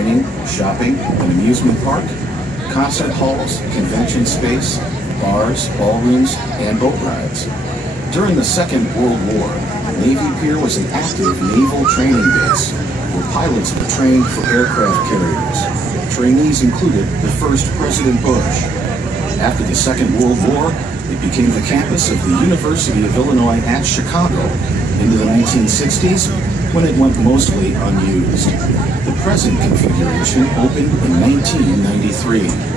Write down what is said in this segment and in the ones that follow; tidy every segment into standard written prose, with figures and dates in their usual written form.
dining, shopping, an amusement park, concert halls, convention space, bars, ballrooms, and boat rides. During the Second World War, Navy Pier was an active naval training base where pilots were trained for aircraft carriers. Trainees included the first President Bush. After the Second World War, it became the campus of the University of Illinois at Chicago into the 1960s, when it went mostly unused. The present configuration opened in 1993.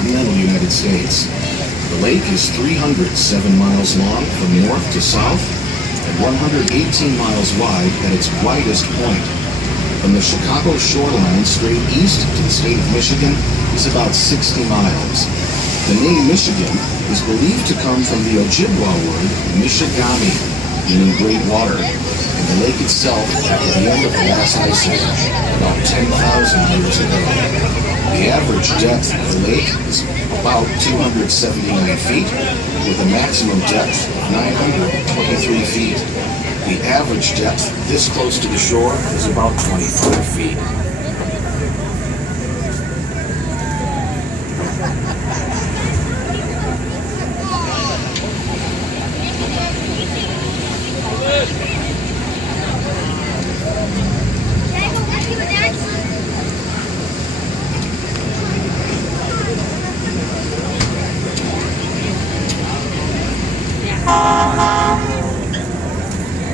Continental United States. The lake is 307 miles long from north to south and 118 miles wide at its widest point. From the Chicago shoreline straight east to the state of Michigan is about 60 miles. The name Michigan is believed to come from the Ojibwa word Michigami, meaning great water, and the lake itself at the end of the last ice age, about 10,000 years ago. The average depth of the lake is about 279 feet, with a maximum depth of 923 feet. The average depth this close to the shore is about 25 feet.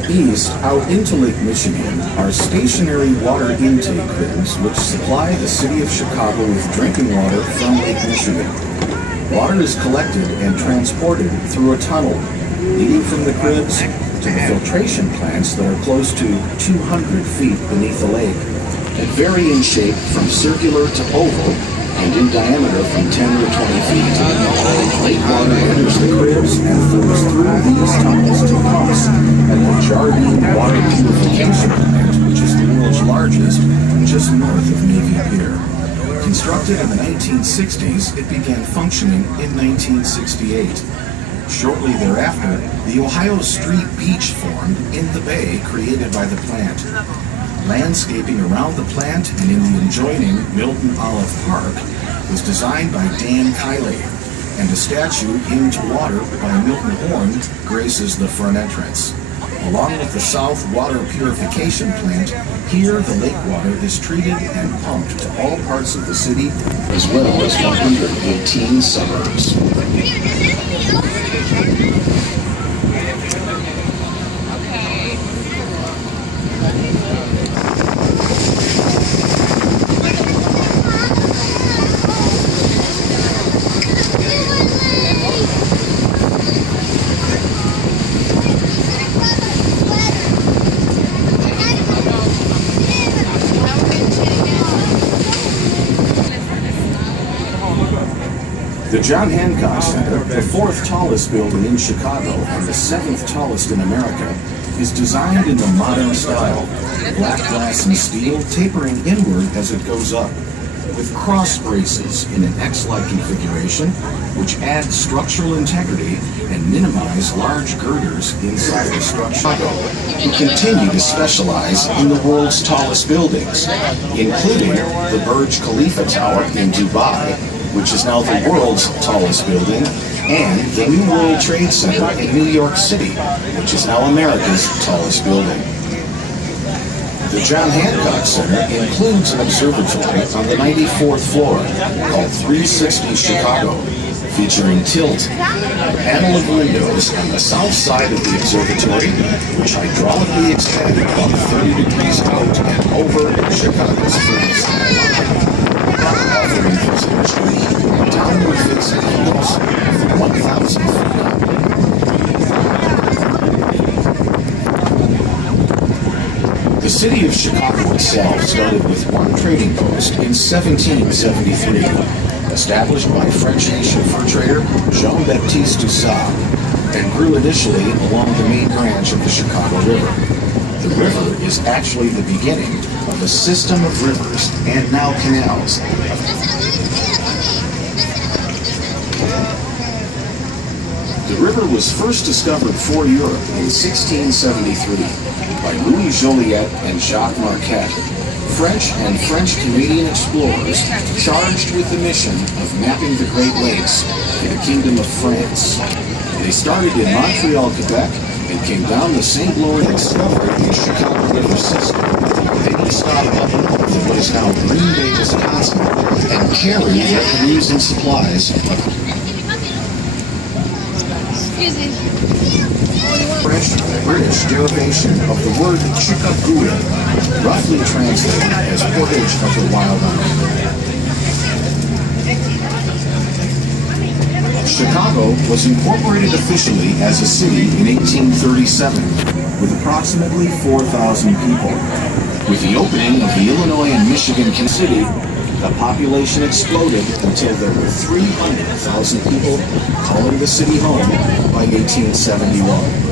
East, out into Lake Michigan, are stationary water intake cribs which supply the city of Chicago with drinking water from Lake Michigan. Water is collected and transported through a tunnel, leading from the cribs to the filtration plants that are close to 200 feet beneath the lake, that vary in shape from circular to oval and in diameter from 10 to 20 feet. Lake water enters the cribs and flows through these tunnels to pumps at the Jardine Water Purification Plant, which is the world's largest, just north of Navy Pier. Constructed in the 1960s, it began functioning in 1968. Shortly thereafter, the Ohio Street Beach formed in the bay created by the plant. Landscaping around the plant and in the adjoining Milton Olive Park was designed by Dan Kiley, and a statue into water by Milton Horn graces the front entrance. Along with the South Water Purification Plant, here the lake water is treated and pumped to all parts of the city, as well as 118 suburbs. The John Hancock Center, the fourth tallest building in Chicago and the seventh tallest in America, is designed in the modern style, black glass and steel tapering inward as it goes up, with cross braces in an X-like configuration, which add structural integrity and minimize large girders inside the structure. We continue to specialize in the world's tallest buildings, including the Burj Khalifa Tower in Dubai, which is now the world's tallest building, and the New World Trade Center in New York City, which is now America's tallest building. The John Hancock Center includes an observatory on the 94th floor called 360 Chicago, featuring Tilt, a panel of windows on the south side of the observatory, which hydraulically extend about 30 degrees out and over Chicago's fertile skyline, offering visitors unique downward-facing views from 1,000 feet up. The city of Chicago itself started with one trading post in 1773, established by French-Haitian fur trader Jean-Baptiste Toussaint, and grew initially along the main branch of the Chicago River. The river is actually the beginning of a system of rivers and now canals. The river was first discovered for Europe in 1673 by Louis Joliet and Jacques Marquette, French and French-Canadian explorers charged with the mission of mapping the Great Lakes for the Kingdom of France. They started in Montreal, Quebec, and came down the St. Lawrence and discovered the Chicago River system. They would stop up in what is now Green Bay, Wisconsin, and carry their canoes and supplies. French-British derivation of the word Chicago, roughly translated as portage of the wild animal. Chicago was incorporated officially as a city in 1837, with approximately 4,000 people. With the opening of the Illinois and Michigan City, the population exploded until there were 300,000 people calling the city home by 1871.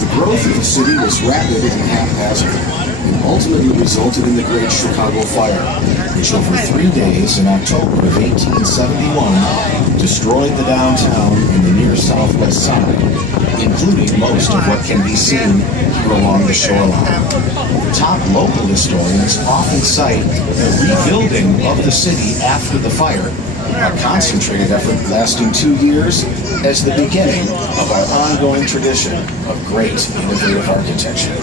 The growth of the city was rapid and haphazard, and ultimately resulted in the Great Chicago Fire, which over 3 days in October of 1871 destroyed the downtown and the near southwest side, including most of what can be seen here along the shoreline. Top local historians often cite the rebuilding of the city after the fire, a concentrated effort lasting 2 years, as the beginning of our ongoing tradition of great innovative architecture.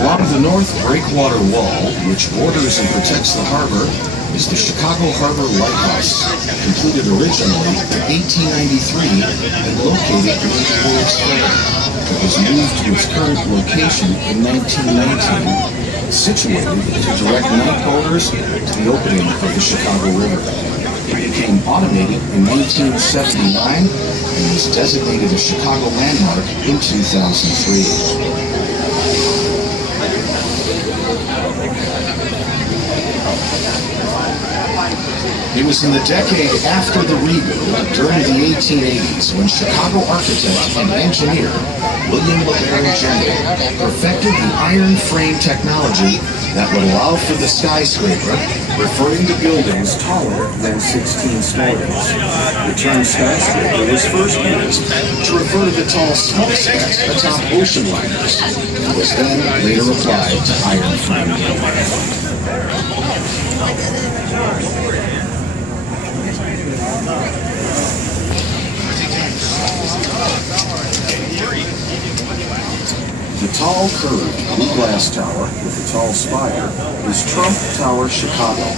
Along the north breakwater wall, which borders and protects the harbor, is the Chicago Harbor Lighthouse, completed originally in 1893 and located near the World's Fair. It was moved to its current location in 1919, situated to direct night boaters to the opening of the Chicago River. It became automated in 1979 and was designated a Chicago landmark in 2003. It was in the decade after the rebuild, during the 1880s, when Chicago architect and engineer William LeBaron Jr. perfected the iron frame technology that would allow for the skyscraper referring to buildings taller than 16 stories. The term skyscraper was first used to refer to the tall smokestacks atop ocean liners, and was then later applied to iron framing. The tall, curved, blue glass tower with the tall spire is Trump Tower Chicago,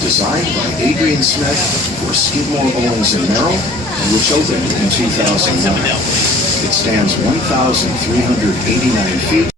designed by Adrian Smith for Skidmore, Owings & Merrill, and which opened in 2001. It stands 1,389 feet.